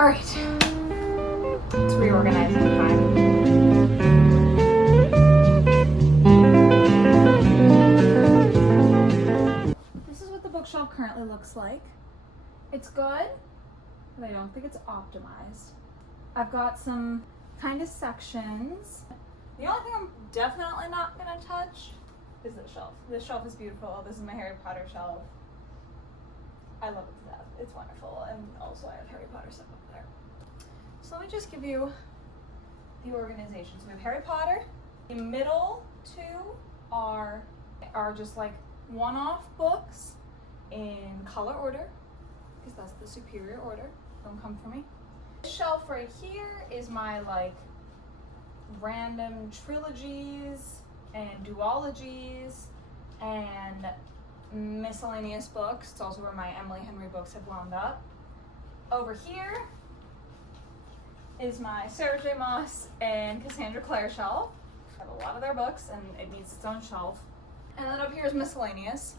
All right, it's reorganizing time. This is what the bookshelf currently looks like. It's good, but I don't think it's optimized. I've got some kind of sections. The only thing I'm definitely not gonna touch is this shelf. This shelf is beautiful. This is my Harry Potter shelf. I love it to death. It's wonderful. And also I have Harry Potter stuff up there. So let me just give you the organization. So we have Harry Potter. The middle two are just like one-off books in color order, because that's the superior order. Don't come for me. This shelf right here is my like random trilogies and duologies and miscellaneous books. It's also where my Emily Henry books have wound up. Over here is my Sarah J. Maas and Cassandra Clare shelf. I have a lot of their books and it needs its own shelf. And then up here is miscellaneous.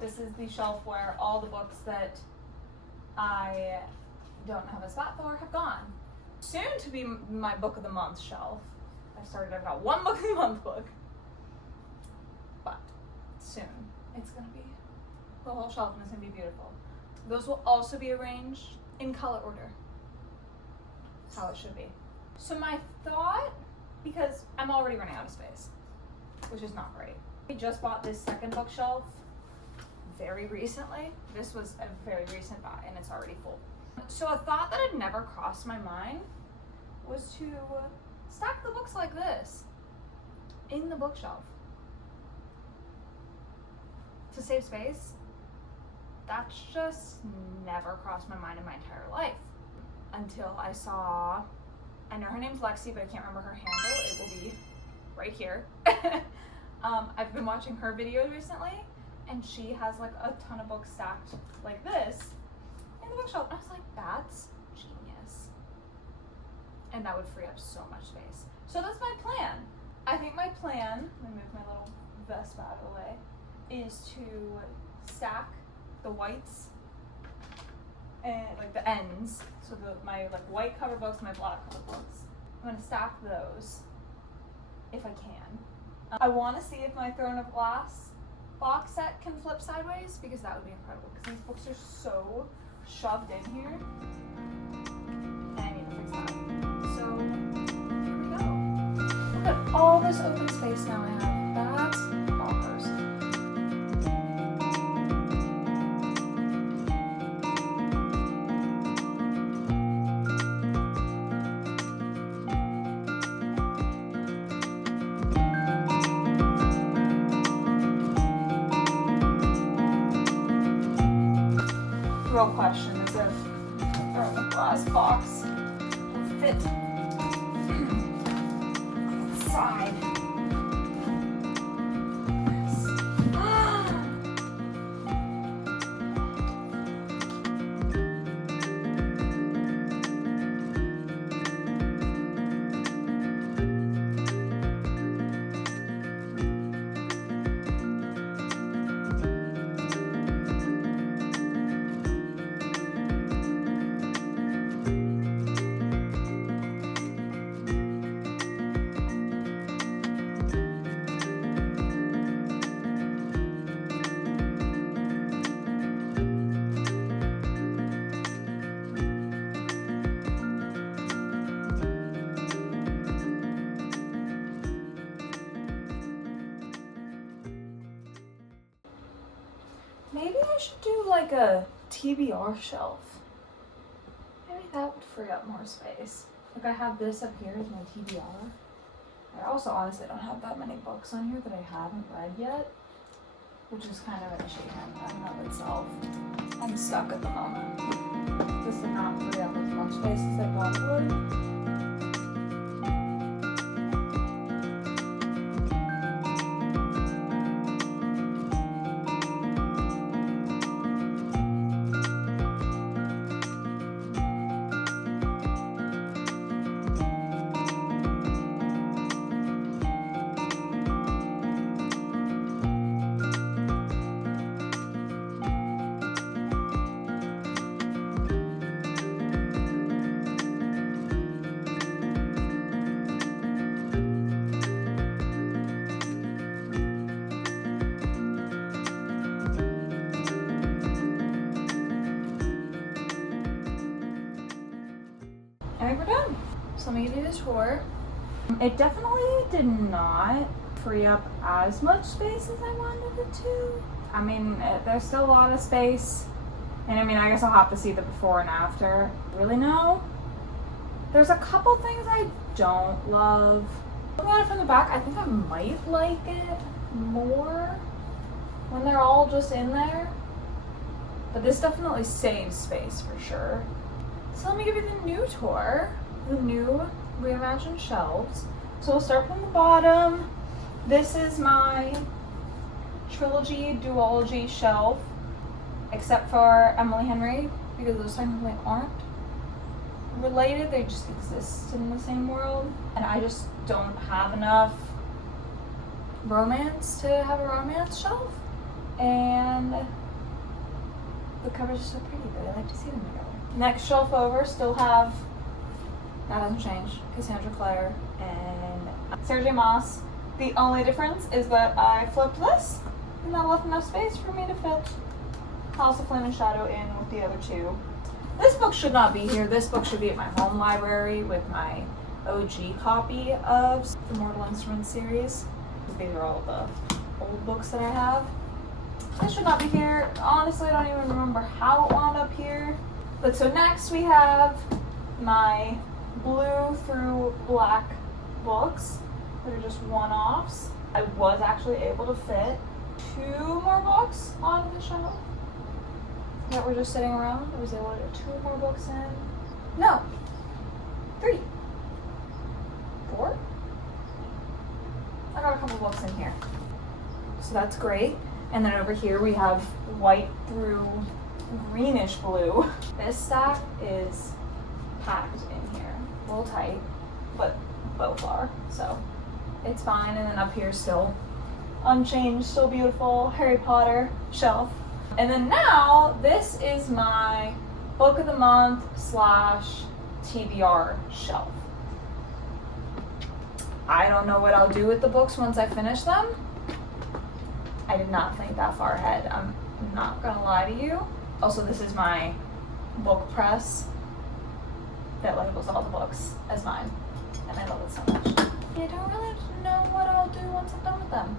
This is the shelf where all the books that I don't have a spot for have gone. Soon to be my book of the month shelf. I've got one book of the month book. But soon it's gonna be the whole shelf and it's gonna be beautiful. Those will also be arranged in color order. How it should be. So my thought, because I'm already running out of space, which is not great. I just bought this second bookshelf very recently. This was a very recent buy and it's already full. So a thought that had never crossed my mind was to stack the books like this in the bookshelf to save space. That's just never crossed my mind in my entire life until I saw, I know her name's Lexi, but I can't remember her handle. It will be right here. I've been watching her videos recently and she has like a ton of books stacked like this in the bookshelf. I was like, that's genius. And that would free up so much space. So that's my plan. I think my plan, let me move my little vest out of the way, is to stack the whites and like the ends. So my like white cover books, my black cover books. I'm gonna stack those if I can. I want to see if my Throne of Glass box set can flip sideways, because that would be incredible, because these books are so shoved in here and I need to fix that. So here we go. Look at all this open space now I have. That's bonkers. Real question is if Throne of Glass box will fit inside Maybe I should do like a TBR shelf. Maybe that would free up more space. Like I have this up here as my TBR. I also honestly don't have that many books on here that I haven't read yet, which is kind of an issue in and of itself. I'm stuck at the moment. This did not free up as much space as I thought it would. I think we're done. So let me give you the tour. It definitely did not free up as much space as I wanted it to. I mean, there's still a lot of space. And I mean, I guess I'll have to see the before and after. Really know? There's a couple things I don't love. Looking at it from the back, I think I might like it more when they're all just in there. But this definitely saves space for sure. So let me give you the new tour, the new reimagined shelves. So we'll start from the bottom. This is my trilogy, duology shelf, except for Emily Henry, because those technically aren't related, they just exist in the same world. And I just don't have enough romance to have a romance shelf. And the covers are so pretty, but I like to see them together. Next shelf over, still have, that hasn't changed, Cassandra Clare and Sarah J. Maas. The only difference is that I flipped this, and that left enough space for me to fit House of Flame and Shadow in with the other two. This book should not be here. This book should be at my home library with my OG copy of the Mortal Instruments series. These are all the old books that I have. This should not be here. Honestly, I don't even remember how it wound up here. But so next we have my blue through black books that are just one-offs. I was actually able to fit 2 more books on the shelf that were just sitting around. I was able to get 2 more books in. No, 3, 4. I got a couple books in here. So that's great. And then over here we have white through greenish blue. This stack is packed in here. A little tight, but both are. So it's fine. And then up here still unchanged, still beautiful Harry Potter shelf. And then now this is my book of the month / TBR shelf. I don't know what I'll do with the books once I finish them. I did not think that far ahead. I'm not gonna lie to you. Also, this is my book press that labels all the books as mine. And I love it so much. I don't really know what I'll do once I'm done with them.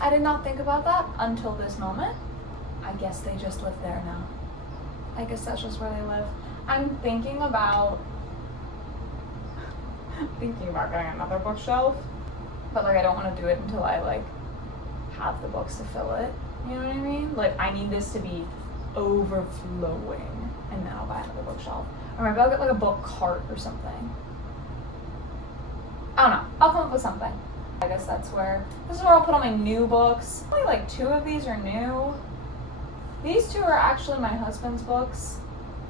I did not think about that until this moment. I guess they just live there now. I guess that's just where they live. I'm thinking about getting another bookshelf, but like I don't want to do it until I like have the books to fill it. You know what I mean? Like I need this to be overflowing, and then I'll buy another bookshelf. Or maybe I'll get like a book cart or something. I don't know. I'll come up with something. I guess this is where I'll put all my new books. Only like 2 of these are new. These 2 are actually my husband's books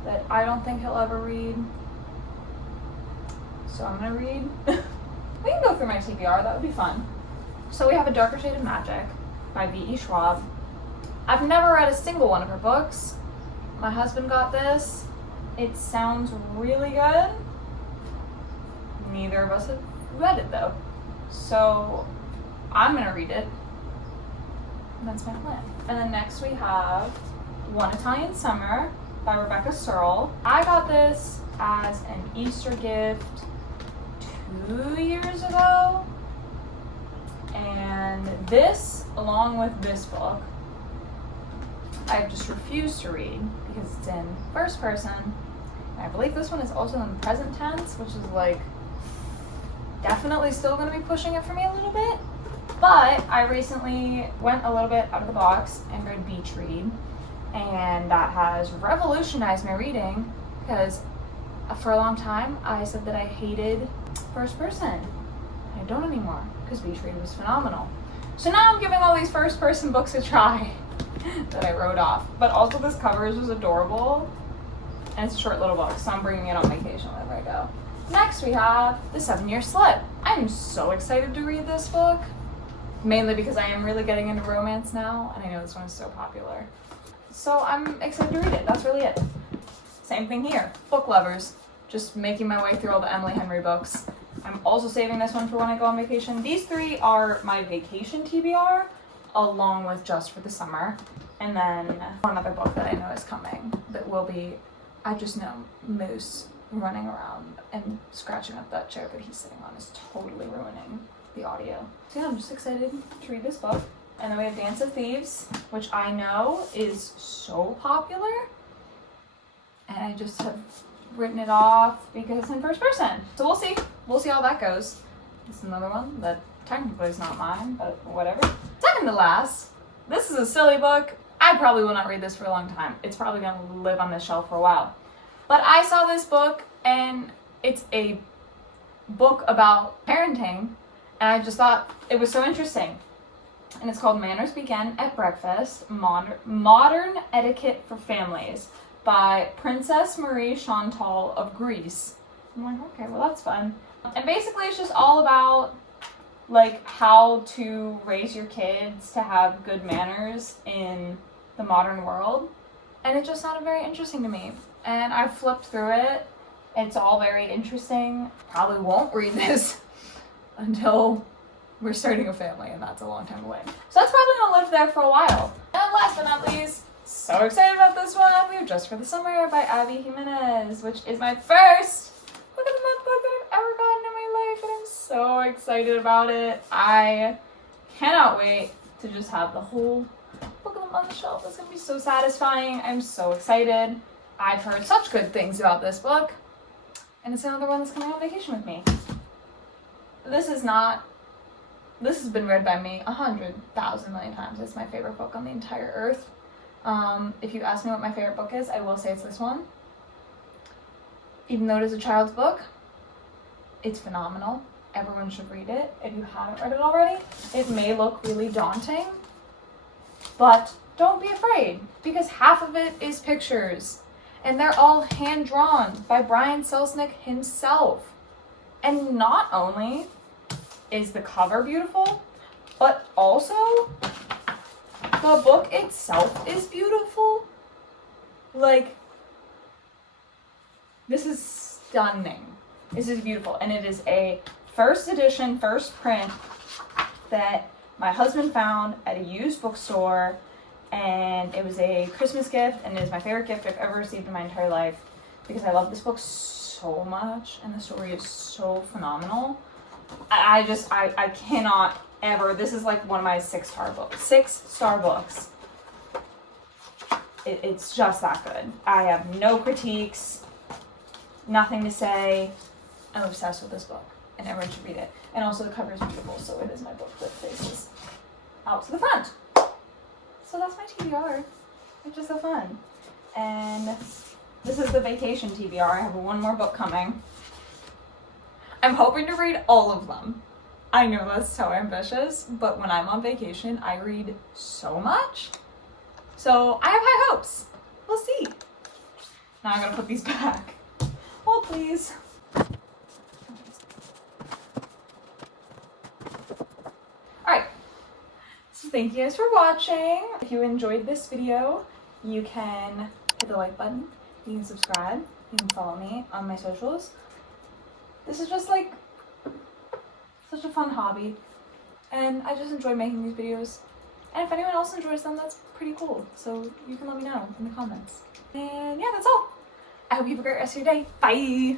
that I don't think he'll ever read. So I'm gonna read. We can go through my TBR, that would be fun. So we have A Darker Shade of Magic by V.E. Schwab. I've never read a single one of her books. My husband got this. It sounds really good. Neither of us have read it though. So I'm gonna read it. And that's my plan. And then next we have One Italian Summer by Rebecca Searle. I got this as an Easter gift 2 years ago. And this, along with this book, I just refuse to read because it's in first person. And I believe this one is also in present tense, which is like definitely still going to be pushing it for me a little bit. But I recently went a little bit out of the box and read Beach Read, and that has revolutionized my reading because for a long time I said that I hated first person. I don't anymore because Beach Read was phenomenal. So now I'm giving all these first person books a try that I wrote off. But also this cover is just adorable, and it's a short little book, so I'm bringing it on vacation whenever I go. Next we have The 7-Year Slip. I'm so excited to read this book, mainly because I am really getting into romance now, and I know this one is so popular. So I'm excited to read it. That's really it. Same thing here. Book lovers. Just making my way through all the Emily Henry books. I'm also saving this one for when I go on vacation. These 3 are my vacation TBR, along with Just for the Summer. And then one other book that I know is coming that will be, I just know, Moose running around and scratching up that chair that he's sitting on is totally ruining the audio. So yeah, I'm just excited to read this book. And then we have Dance of Thieves, which I know is so popular. And I just have written it off because it's in first person. So we'll see. We'll see how that goes. This is another one that technically is not mine, but whatever. Second to last, this is a silly book. I probably will not read this for a long time. It's probably going to live on this shelf for a while. But I saw this book, and it's a book about parenting, and I just thought it was so interesting. And it's called Manners Begin at Breakfast, Modern Etiquette for Families by Princess Marie Chantal of Greece. I'm like, okay, well that's fun. And basically it's just all about like how to raise your kids to have good manners in the modern world. And it just sounded very interesting to me. And I flipped through it. It's all very interesting. Probably won't read this until we're starting a family, and that's a long time away. So that's probably gonna live there for a while. And last but not least, so excited about this one. We have Just for the Summer by Abby Jimenez, which is my first book of the month book that I've ever gotten in my life, and I'm so excited about it. I cannot wait to just have the whole book of the month shelf. It's gonna be so satisfying. I'm so excited. I've heard such good things about this book, and it's another one that's coming on vacation with me. This has been read by me 100,000 million times. It's my favorite book on the entire earth. If you ask me what my favorite book is, I will say it's this one. Even though it is a child's book, it's phenomenal. Everyone should read it. If you haven't read it already, it may look really daunting, but don't be afraid, because half of it is pictures, and they're all hand-drawn by Brian Selznick himself. And not only is the cover beautiful, but also the book itself is beautiful. Like, this is stunning. This is beautiful, and it is a first edition, first print that my husband found at a used bookstore, and it was a Christmas gift, and it is my favorite gift I've ever received in my entire life because I love this book so much, and the story is so phenomenal. I cannot ever, this is like one of my 6-star books. 6-star books. It's just that good. I have no critiques, nothing to say. I'm obsessed with this book, and everyone should read it. And also the cover is beautiful, so it is my book that faces out to the front. So that's my TBR, which is so fun. And this is the vacation TBR. I have one more book coming. I'm hoping to read all of them. I know that's so ambitious, but when I'm on vacation, I read so much. So I have high hopes. We'll see. Now I'm gonna put these back. Oh, please. Alright. So thank you guys for watching. If you enjoyed this video, you can hit the like button. You can subscribe. You can follow me on my socials. This is just like such a fun hobby, and I just enjoy making these videos. And if anyone else enjoys them, that's pretty cool. So you can let me know in the comments. And yeah, that's all. I hope you have a great rest of your day. Bye!